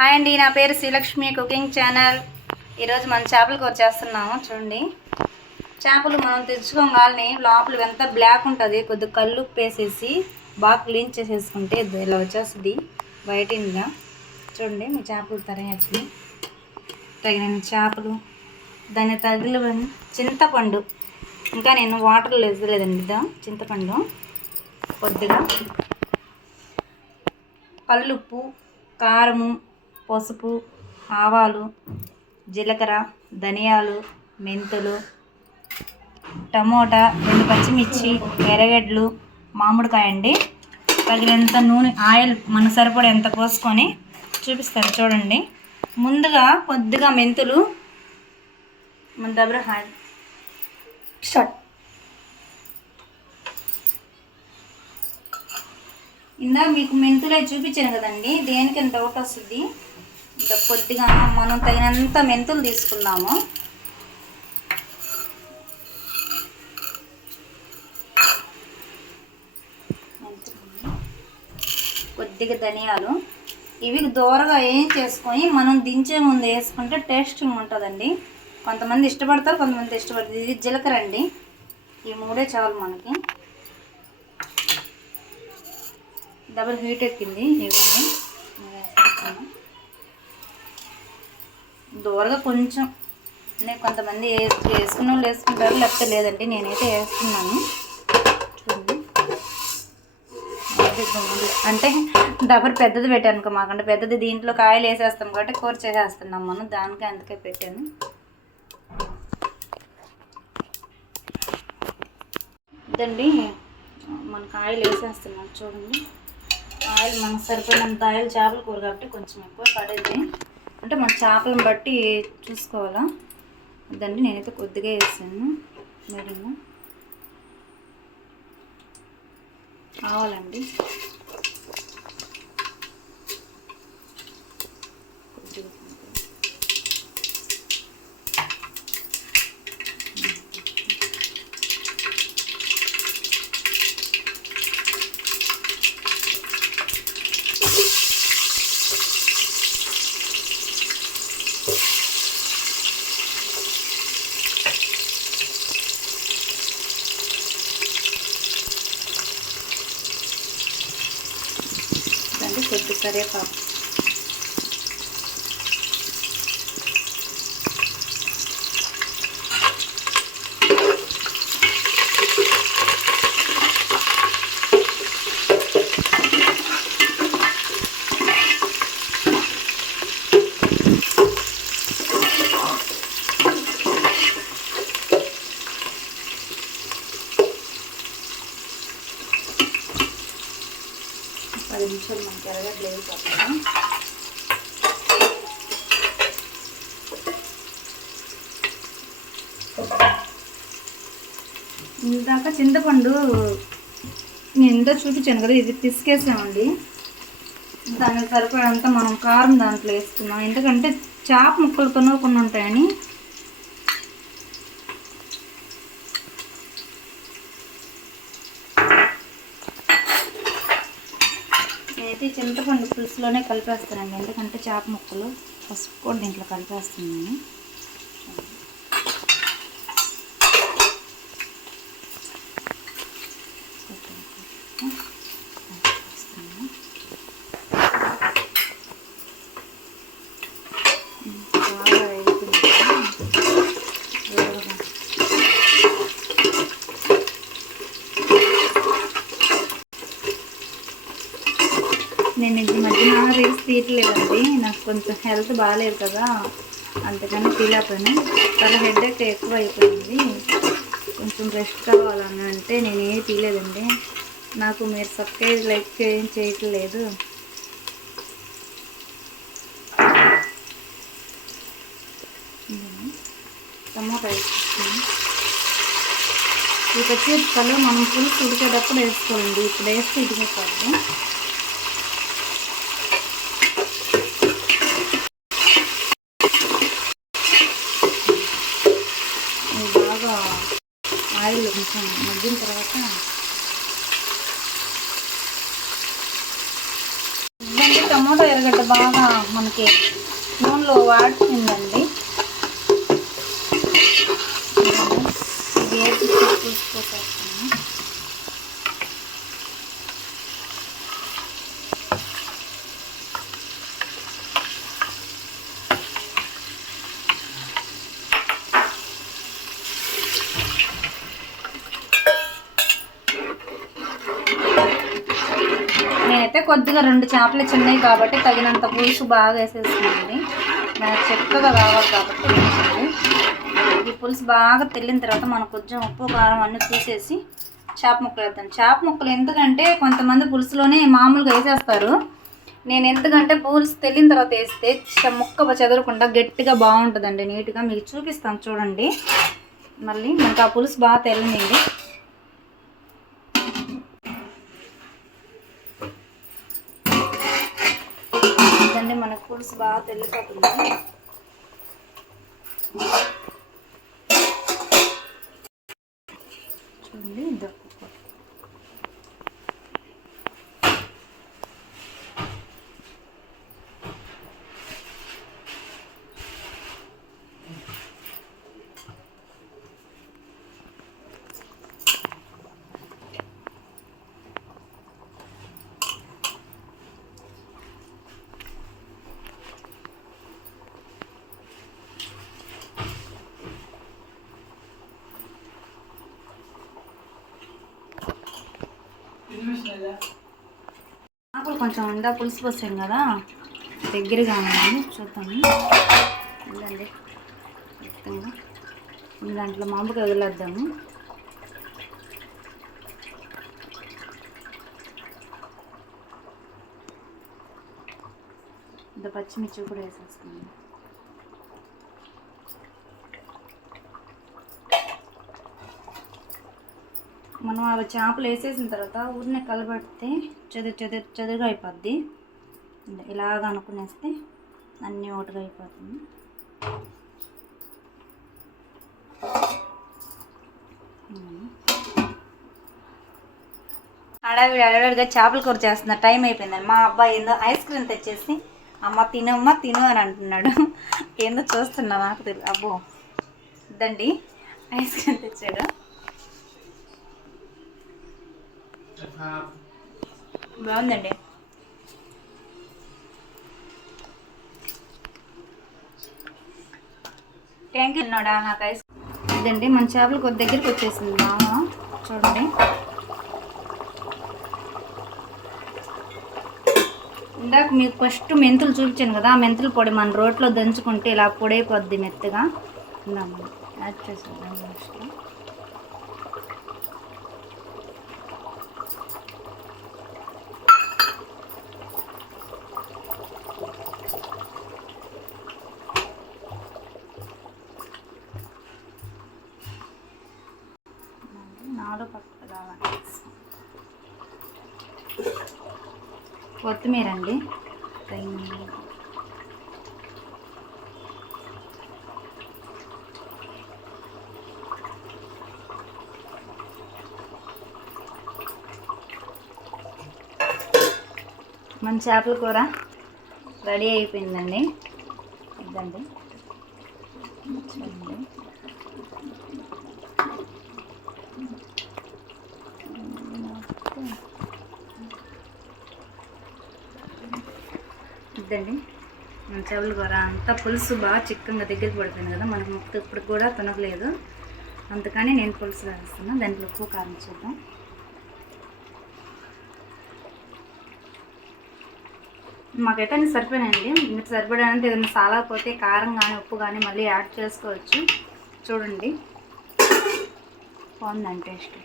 Hi అండి, నా పేరు శ్రీలక్ష్మి కుకింగ్ ఛానల్. ఈరోజు మనం చేపల కూర చేస్తున్నాము. చూడండి, చేపలు మనం తెచ్చుకోగానే లోపల ఎంత బ్లాక్ ఉంటుంది, కొద్దిగా కళ్ళు వేసేసి బాగా క్లీన్ చేసేసుకుంటే ఇలా వచ్చేస్తుంది వైటింగ్గా. చూడండి, మీ చేపలు తరిగేసి తగిన చేపలు, దాన్ని తగిలిన చింతపండు, ఇంకా నేను వాటర్లో వేసలేదండి. చింతపండు కొద్దిగా, కల్లుప్పు, కారము, పసుపు, ఆవాలు, జీలకర్ర, ధనియాలు, మెంతులు, టమోటా, 2 పచ్చిమిర్చి, ఎర్రగడ్డలు, మామిడికాయ అండి. తగినంత నూనె, ఆయిల్ మన సరిపడా ఎంత పోసుకొని చూపిస్తాను చూడండి. ముందుగా కొద్దిగా మెంతులు, మన దగ్గర ఆయిల్ స్టార్ట్. ఇందా మీకు మెంతులే చూపించాను కదండి, దేనికి డౌట్ వస్తుంది. ఇంకా కొద్దిగా మనం తగినంత మెంతులు తీసుకుందాము. కొద్దిగా ధనియాలు, ఇవి దూరగా ఏం చేసుకొని మనం దించే ముందు వేసుకుంటే టేస్ట్గా ఉంటుందండి. కొంతమంది ఇష్టపడతారు, కొంతమంది ఇష్టపడతారు. ఇది జీలకర్ర అండి, ఈ 3 చాలు మనకి. డబుల్ హీట్ ఎక్కింది. ఇవన్నీ దూరగా కొంచెం, కొంతమంది వేసుకున్న వాళ్ళు వేసుకుంటారు, లేకపోతే లేదండి. నేనైతే వేస్తున్నాను. చూడండి, అంటే డబర్ పెద్దది పెట్టాను అనుకో, మాకంటే పెద్దది. దీంట్లో కాయలు వేసేస్తాం కాబట్టి కూర చేసేస్తున్నాం మనం, దానికి అందుకే పెట్టాను. ఇదండి, మనకు ఆయిల్ వేసేస్తున్నాం. చూడండి, ఆయిల్ మనకు సరిపడినంత ఆయిల్, చేపల కూర కాబట్టి కొంచెం ఎక్కువ పడేది. అంటే మన చేపలను బట్టి చూసుకోవాలా. ఇదండి, నేనైతే కొద్దిగా వేసాను. మీడియంగా ఆవాలండి, కొద్దిగా కొద్ది కరివేపాకు, నిమిషాలు మనకి ఎర్రగడ్డలు వేసుకోవాలి. ఇందాక చింతపండు నేను ఎంత చూపించాను కదా, ఇది పిసికేసామండి. దానికి సరిపడంతా మనం కారం దాంట్లో వేసుకున్నాం, ఎందుకంటే చేప ముక్కలు తొనకుండా ఉంటాయని. నేనైతే చింతపండు పులుసులోనే కలిపేస్తానండి, ఎందుకంటే చేప ముక్కలు, పసుపు కూడా దీంట్లో కలిపేస్తున్నాను. నేను ఈ మధ్యన రీల్స్ తీయట్లేదండి, నాకు కొంచెం హెల్త్ బాగాలేదు కదా, అందుకని తీయలేకపోయినా. చాలా హెడేక్ ఎక్కువ అయిపోయింది, కొంచెం రెస్ట్ కావాలని అంటే నేనేమి తీయలేదండి. నాకు మీరు సబ్స్క్రైబ్ లైక్ చేయట్లేదు. టమాటా వేసుకుంటాను. ఈ పచ్చిమిరపకాయలు మనం పులుసు ఉడికేటప్పుడు వేసుకోవాలండి, ఇప్పుడు వేస్తే ఇదిగోపోద్ది. బాగా ఆయిల్ కొంచెం మగ్గిన తర్వాత టమాటో ఎర్రగడ్డ బాగా మనకి నూనెలో వాడుతుందండి. ఇది వేసి చూసుకోవచ్చు. నేనైతే కొద్దిగా 2 చేపలు చిన్నవి కాబట్టి తగినంత పులుసు బాగా వేసేసుకున్నాండి. నాకు చక్కగా కావాలి కాబట్టి వేసింది. ఈ పులుసు బాగా తెల్లిన తర్వాత మనం కొంచెం ఉప్పు కారం అన్నీ చూసేసి చేప ముక్కలు వేద్దాం. చేప ముక్కలు ఎందుకంటే కొంతమంది పులుసులోనే మామూలుగా వేసేస్తారు. నేను ఎందుకంటే పులుసు తెల్లిన తర్వాత వేస్తే ముక్క చెదరకుండా గట్టిగా బాగుంటుందండి. నీట్గా మీకు చూపిస్తాను చూడండి. మళ్ళీ మనకు ఆ పులుసు బాగా తెల్లింది. మనకు పులుసు బాగా తెల్లిపోతుంది. చూడండి చేపలు కొంచెం ఉందా పులుసు పోసాం కదా, దగ్గరగా ఉందండి. చూద్దాము. ఉందండి మొత్తంగా. దాంట్లో మామూలుగా వదిలేద్దాము. ఇంత పచ్చిమిర్చి కూడా వేసేస్తాము. మనం అవి చేపలు వేసేసిన తర్వాత ఊరినే కలబెడితే చెదురుగా అయిపోద్ది. ఇలాగ అనుకునేస్తే అన్నీ ఒకటిగా అయిపోతుంది. అడవిడిగా చేపల కూర చేస్తున్నారు. టైం అయిపోయిందండి. మా అబ్బాయి ఏందో ఐస్ క్రీమ్ తెచ్చేసి అమ్మ తిను అని అంటున్నాడు. ఏందో చూస్తున్నా, నాకు తెలియదు. అబ్బో ఇద్దండి ఐస్ క్రీమ్ తెచ్చాడు. బాగుందండి. థ్యాంక్ యూ అన్నాడా నాకు ఐస్. ఇదండి మన చేపలు కొద్ది దగ్గరికి వచ్చేసింది మామ. చూడండి ఇందాక మీకు ఫస్ట్ మెంతులు చూపించాను కదా, ఆ మెంతుల పొడి మన రోట్లో దంచుకుంటే ఇలా పొడైపోద్ది మెత్తగా. యాడ్ చేసేద్దాం నెక్స్ట్. కొత్తిమీర అండి. మన చేపల కూర రెడీ అయిపోయిందండి. ఇదండి చూడండి. ఇదండి మన చేపల కూర. అంతా పులుసు బాగా చిక్కగా దగ్గరికి పడుతుంది కదా, మనకు ముక్క ఇప్పుడు కూడా తినలేదు. అందుకని నేను పులుసు వేస్తున్నాను. దాంట్లో ఉప్పు కారం చూద్దాం. మాకైతే అన్నీ సరిపోయినాయండి. మీకు సరిపడాలంటే ఏదైనా సాలకపోతే కారం కానీ ఉప్పు కానీ మళ్ళీ యాడ్ చేసుకోవచ్చు. చూడండి బాగుందండి టేస్ట్.